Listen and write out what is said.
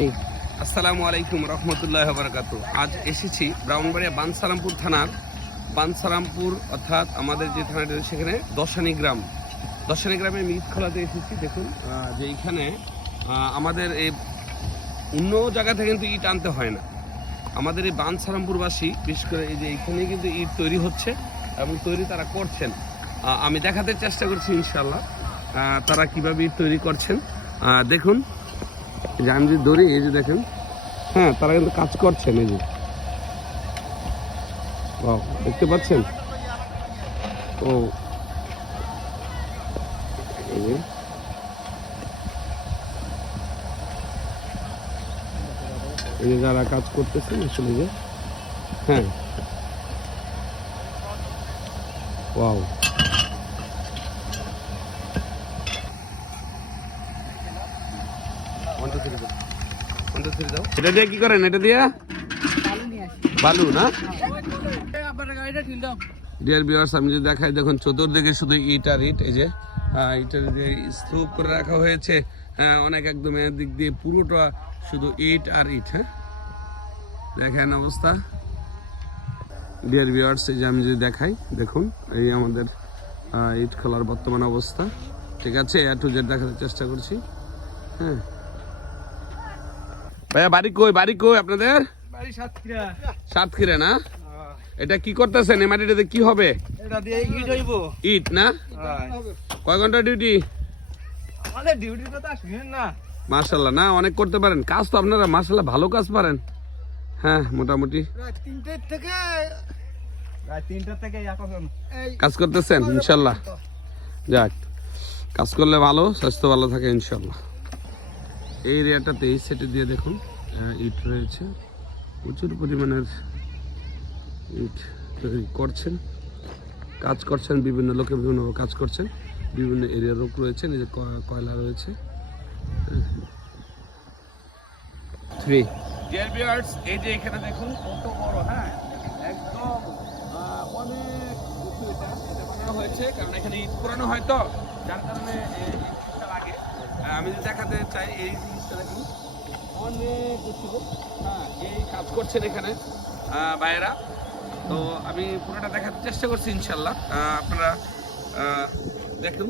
আসসালামু আলাইকুম রহমতুল্লাহ বারাকাতু। আজ এসেছি ব্রাহ্মণবাড়িয়া বানসারামপুর থানার বানসারামপুর অর্থাৎ আমাদের যে থানাটা সেখানে দশানী গ্রামে মিট খোলাতে এসেছি। দেখুন যে এইখানে আমাদের এই অন্য জায়গা থেকে কিন্তু ইট আনতে হয় না। আমাদের এই বানসারামপুরবাসী বিশেষ করে এই যে এইখানে কিন্তু ইট তৈরি হচ্ছে এবং তৈরি তারা করছেন। আমি দেখাতে চেষ্টা করছি ইনশাল্লাহ তারা কিভাবে ইট তৈরি করছেন। দেখুন যে আমি যদি ধরি, এই যে দেখেন, হ্যাঁ তারা কিন্তু কাজ করছেন। এই যে দেখতে পাচ্ছেন, ও এই যে যারা কাজ করতেছেন আসলে যে হ্যাঁ ওয়াও এটা দিয়ে কি করেন? এটা দিয়ে বালু না? ডিয়ার ভিউয়ার্স, আমি যদি দেখাই, দেখুন চতুর্দিকে শুধু ইট আর ইট। এই যে ইটের যে স্তূপ করে রাখা হয়েছে, অনেক একদম দিক দিয়ে পুরোটা শুধু ইট আর ইট। হ্যাঁ দেখেন অবস্থা ডিয়ার ভিউয়ার্স। এই যে আমি যদি দেখাই, দেখুন এই আমাদের ইট খোলার বর্তমান অবস্থা। ঠিক আছে, এ টু জেড দেখাতে চেষ্টা করছি। হ্যাঁ ভাইয়া, বাড়ি কই আপনাদের? সাতক্ষীরা না? এটা কি করতেছেন? এই মাটিটাতে কি হবে? ইট না? কয় ঘন্টা ডিউটি? মাশাআল্লাহ, না অনেক করতে পারেন কাজ তো আপনারা, মাশাআল্লাহ ভালো কাজ পারেন। হ্যাঁ মোটামুটি কাজ করতেছেন ইনশাল্লাহ। যাক, কাজ করলে ভালো, স্বাস্থ্য ভালো থাকে ইনশাল্লাহ। এই এরিয়াটাতে এই সেটে দিয়ে দেখুন ইট রয়েছে, প্রচুর পরিমাণের ইট তৈরি করছেন, কাজ করছেন। বিভিন্ন লোকে বিভিন্ন কাজ করছেন, বিভিন্ন এরিয়ার লোক রয়েছে, এই যে কয়লা রয়েছে। এই যে এখানে দেখুন কত বড়, হ্যাঁ একদম অনেক উঁচু এটা বানানো হয়েছে, কারণ এখানে ইট পুরানো হয় তো, যার কারণে এই জিনিসটা লাগে। আমি যদি দেখাতে চাই, এই জিনিসটা দেখুন অনেক উঁচু। হ্যাঁ এই কাজ করছেন এখানে ভাইয়েরা। তো আমি পুরোটা দেখার চেষ্টা করছি ইনশাল্লাহ, আপনারা দেখুন।